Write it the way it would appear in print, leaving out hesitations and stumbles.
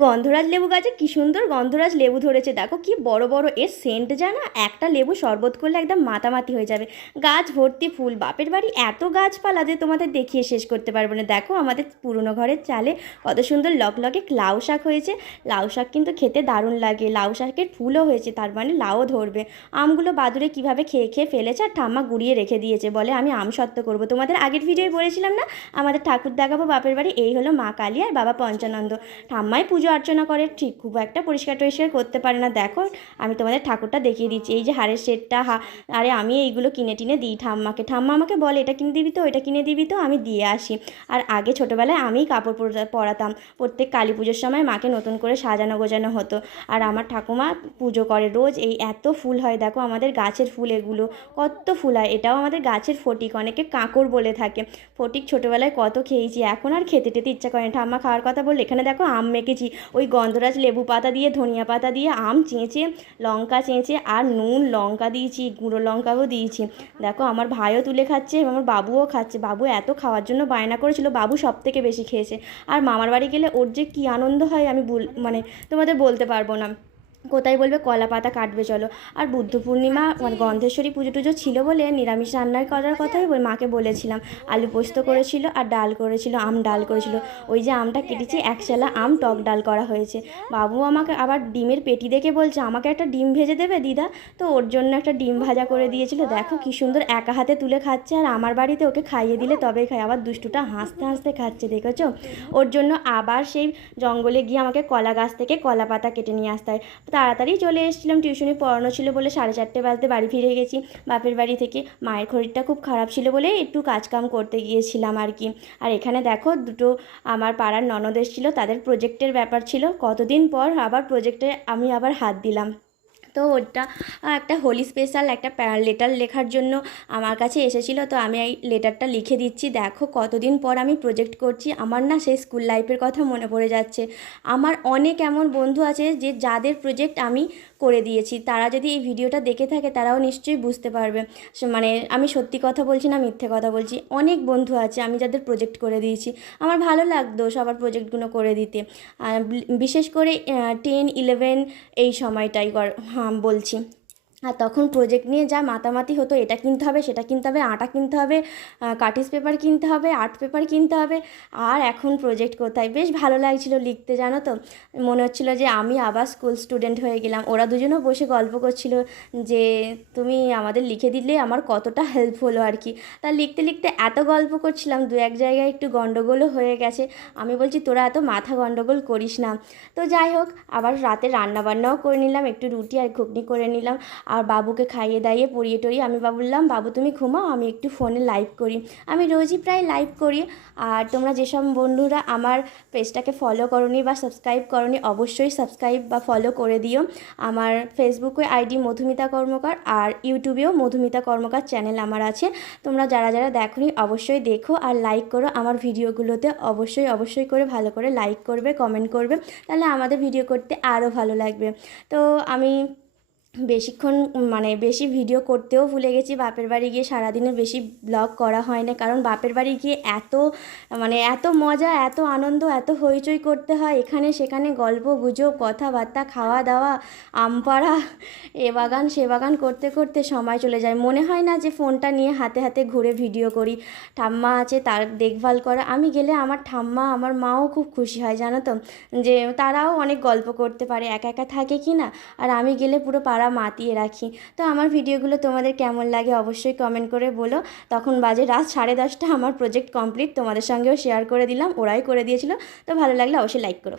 গন্ধরাজ লেবু গাছে কি সুন্দর গন্ধরাজ লেবু ধরেছে, দেখো কি বড় বড়। এর সেন্ট জানা, একটা লেবু শরবত করলে একদম মাতামাতি হয়ে যাবে। গাছ ভর্তি ফুল, বাপের বাড়ি এত গাছপালা যে তোমাদের দেখিয়ে শেষ করতে পারবো না। দেখো আমাদের পুরনো ঘরের চালে কত সুন্দর লকলকে লাউ শাক হয়েছে। লাউ শাক কিন্তু খেতে দারুণ লাগে, লাউ শাকের ফুলও হয়েছে, তার মানে লাউও ধরবে। আমগুলো বাদুড়ে কিভাবে খেয়ে খেয়ে ফেলেছে, আর ঠাম্মা গুড়িয়ে রেখে দিয়েছে, বলে আমি আম সত্ত্ব করবো। তোমাদের আগের ভিডিওয় বলেছিলাম না আমাদের ঠাকুর দেখাবো বাপের বাড়ি। এই হলো মা কালী আর বাবা পঞ্চানন্দ। ঠাম্মাই পুজো অর্চনা করে, ঠিক খুব একটা পরিষ্কার টরিষ্কার করতে পারে না। দেখো আমি তোমাদের ঠাকুরটা দেখিয়ে দিচ্ছি, এই যে হাড়ের সেটটা। আরে আমি এইগুলো কিনে টিনে দিই ঠাম্মাকে। ঠাম্মা আমাকে বলে এটা কিনে দিবি তো, এটা কিনে দিবি তো, আমি দিয়ে আসি। আর আগে ছোটোবেলায় আমিই কাপড় পরাতাম, প্রত্যেক কালী পুজোর সময় মাকে নতুন করে সাজানো গোজানো হতো। আর আমার ঠাকুমা পুজো করে রোজ। এই এত ফুল হয়, দেখো আমাদের গাছের ফুল, এগুলো কত ফুল হয়। এটাও আমাদের গাছের ফটিক, অনেকে কাঁকড় বলে থাকে। ফটিক ছোটোবেলায় কত খেয়েছি, এখন আর খেতে টেতে ইচ্ছা করে না। ঠাম্মা খাওয়ার কথা বললে এখানে দেখো আম মেখেছি, ওই গন্ধরাজ লেবু পাতা দিয়ে, ধনিয়া পাতা দিয়ে, আম চেঁচে, লঙ্কা চেঁচে, আর নুন লঙ্কা দিয়েছি, গুঁড়ো লঙ্কাও দিয়েছি। দেখো আমার ভাইও তুলে খাচ্ছে, আমার বাবুও খাচ্ছে। বাবু এত খাওয়ার জন্য বায়না করেছিল, বাবু সব থেকে বেশি খেয়েছে। আর মামার বাড়ি গেলে ওর যে কী আনন্দ হয় আমি মানে তোমাদের বলতে পারবো না। কোথায় বলবে কলা পাতা কাটবে চলো। আর বুদ্ধ পূর্ণিমা মানে গন্ধেশ্বরী পুজো টুজো ছিল বলে নিরামিষ রান্নার করার কথাই মাকে বলেছিলাম। আলু পোস্ত করেছিল আর ডাল করেছিল, আম ডাল করেছিল। ওই যে আমটা কেটেছি, একশালা আম টক ডাল করা হয়েছে। বাবু আমাকে আবার ডিমের পেটি দেখে বলছে আমাকে একটা ডিম ভেজে দেবে দিদা, তো ওর জন্য একটা ডিম ভাজা করে দিয়েছিল। দেখো কি সুন্দর একা হাতে তুলে খাচ্ছে। আর আমার বাড়িতে ওকে খাইয়ে দিলে তবেই খায়, আবার দুষ্টুটা হাসতে হাসতে খাচ্ছে, দেখেছো। ওর জন্য আবার সেই জঙ্গলে গিয়ে আমাকে কলা গাছ থেকে কলা পাতা কেটে নিয়ে আসতে হয়। তাড়াতাড়ি চলে এসেছিলাম, টিউশনি পড়ানো ছিল বলে 4:30 বাজতে বাড়ি ফিরে গেছি বাপের বাড়ি থেকে। মায়ের শরীরটা খুব খারাপ ছিল বলে একটু কাজকাম করতে গিয়েছিলাম আর কি। আর এখানে দেখো দুটো আমার পাড়ার ননদ এসেছিলো, তাদের প্রজেক্টের ব্যাপার ছিল, কতদিন পর আবার প্রজেক্টে আমি আবার হাত দিলাম। তো ওটা একটা হোলি স্পেশাল একটা লেটার লেখার জন্য আমার কাছে এসেছিলো, তো আমি এই লেটারটা লিখে দিচ্ছি। দেখো কতদিন পর আমি প্রজেক্ট করছি, আমার না সেই স্কুল লাইফের কথা মনে পড়ে যাচ্ছে। আমার অনেক এমন বন্ধু আছে যে যাদের প্রজেক্ট আমি করে দিয়েছি, তারা যদি এই ভিডিওটা দেখে থাকে তারাও নিশ্চয়ই বুঝতে পারবে। মানে আমি সত্যি কথা বলছি না মিথ্যে কথা বলছি, অনেক বন্ধু আছে আমি যাদের প্রজেক্ট করে দিয়েছি। আমার ভালো লাগতো সবার প্রজেক্টগুলো করে দিতে, বিশেষ করে 10-11 এই সময়টাই বলছি। আর তখন প্রজেক্ট নিয়ে যা মাতামাতি হতো, এটা কিনতে হবে, সেটা কিনতে হবে, আটা কিনতে হবে, কার্টিজ পেপার কিনতে হবে, আর্ট পেপার কিনতে হবে। আর এখন প্রজেক্ট কোথায়, বেশ ভালো লাগছিল লিখতে, জানো তো। মনে হচ্ছিলো যে আমি আবার স্কুল স্টুডেন্ট হয়ে গেলাম। ওরা দুজনেও বসে গল্প করছিল যে তুমি আমাদের লিখে দিলে আমার কতটা হেল্প হলো আর কি। তা লিখতে লিখতে এত গল্প করছিলাম, দু এক জায়গায় একটু গন্ডগোলও হয়ে গেছে। আমি বলছি তোরা এত মাথা গন্ডগোল করিস না। তো যাই হোক, আবার রাতে রান্নাবান্নাও করে নিলাম, একটু রুটি আর ঘুগনি করে নিলাম। আর বাবুকে খাইয়ে দাইয়ে পরিয়ে টরিয়ে আমি বললাম বাবু তুমি ঘুমাও, আমি একটু ফোনে লাইভ করি। আমি রোজই প্রায় লাইভ করি। আর তোমরা যেসব বন্ধুরা আমার পেজটাকে ফলো করোনি বা সাবস্ক্রাইব করোনি, অবশ্যই সাবস্ক্রাইব বা ফলো করে দিও। আমার ফেসবুকে আইডি মধুমিতা কর্মকার, আর ইউটিউবেও মধুমিতা কর্মকার চ্যানেল আমার আছে। তোমরা যারা যারা দেখোনি অবশ্যই দেখো আর লাইক করো আমার ভিডিওগুলোতে। অবশ্যই অবশ্যই করে ভালো করে লাইক করবে, কমেন্ট করবে, তাহলে আমাদের ভিডিও করতে আরও ভালো লাগবে। তো আমি বেশিক্ষণ মানে বেশি ভিডিও করতেও ভুলে গেছি। বাপের বাড়ি গিয়ে সারাদিনের বেশি ব্লগ করা হয় না, কারণ বাপের বাড়ি গিয়ে এত মজা, এত আনন্দ, এত হইচই করতে হয়, এখানে সেখানে গল্প গুজব, কথাবার্তা, খাওয়া দাওয়া, আম পাড়া, এ বাগান সে বাগান করতে করতে সময় চলে যায়। মনে হয় না যে ফোনটা নিয়ে হাতে হাতে ঘুরে ভিডিও করি। ঠাম্মা আছে, তার দেখভাল করা। আমি গেলে আমার ঠাম্মা আমার মাও খুব খুশি হয়, জানো তো, যে তারাও অনেক গল্প করতে পারে, একা একা থাকে কি না। আর আমি গেলে পুরো পাড়া মাতিয়ে রাখি। তো আমার ভিডিওগুলো তোমাদের কেমন লাগে অবশ্যই কমেন্ট করে বলো। তখন বাজে রাত 10:30, আমার প্রজেক্ট কমপ্লিট, তোমাদের সঙ্গেও শেয়ার করে দিলাম, ওরাই করে দিয়েছিল। তো ভালো লাগলে অবশ্যই লাইক করো।